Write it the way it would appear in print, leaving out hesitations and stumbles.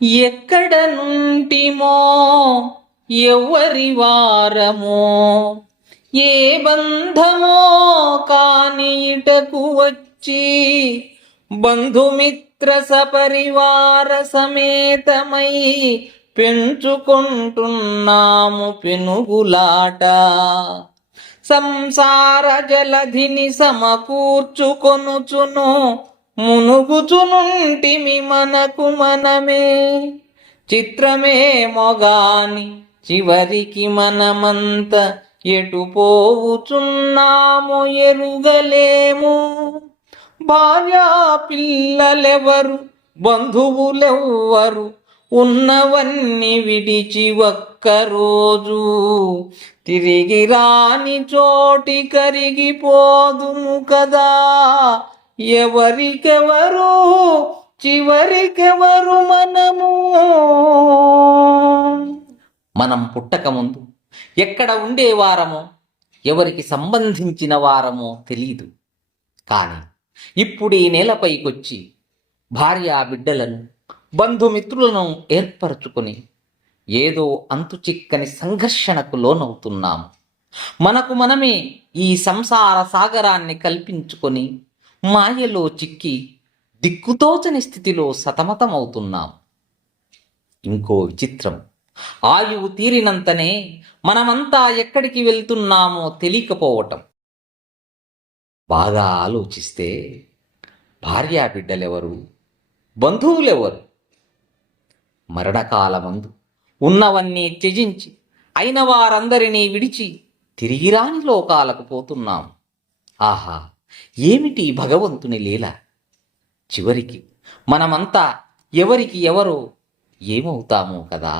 ఎక్కడ నుంటిమో ఎవరి వారమో ఏ బంధమో కాని ఇటకు వచ్చి బంధుమిత్ర సపరివార సమేతమై పెంచుకుంటున్నాము పెనుగులాట. సంసార జలధిని సమకూర్చుకొనుచును మునుగుచునుంటిమి మనకు మనమే. చిత్రమే మొగాని చివరికి మనమంత ఎటు పోవుచున్నాము ఎరుగలేము. భార్యా పిల్లలెవరు బంధువులెవ్వరు ఉన్నవన్నీ విడిచి ఒక్కరోజు తిరిగి రాని చోటి కరిగిపోదుము కదా. ఎవరికెవరు చివరికెవరు మనము. మనం పుట్టకముందు ఎక్కడ ఉండేవారమో ఎవరికి సంబంధించిన వారమో తెలీదు. కానీ ఇప్పుడు ఈ నేలపైకొచ్చి భార్యా బిడ్డలను బంధుమిత్రులను ఏర్పరచుకొని ఏదో అంతు చిక్కని సంఘర్షణకు లోనవుతున్నాము. మనకు మనమే ఈ సంసార సాగరాన్ని కల్పించుకొని మాయలో చిక్కి దిక్కుతోచని స్థితిలో సతమతమవుతున్నాం. ఇంకో విచిత్రం, ఆయువు తీరినంతనే మనమంతా ఎక్కడికి వెళ్తున్నామో తెలియకపోవటం. బాగా ఆలోచిస్తే భార్యా బిడ్డలెవరు, బంధువులెవరు? మరణకాలమందు ఉన్నవన్నీ త్యజించి అయిన వారందరినీ విడిచి తిరిగి రాని లోకాలకు పోతున్నాం. ఆహా, ఏమిటి భగవంతుని లీల! చివరికి మనమంతా ఎవరికి ఎవరో ఏమవుతామో కదా.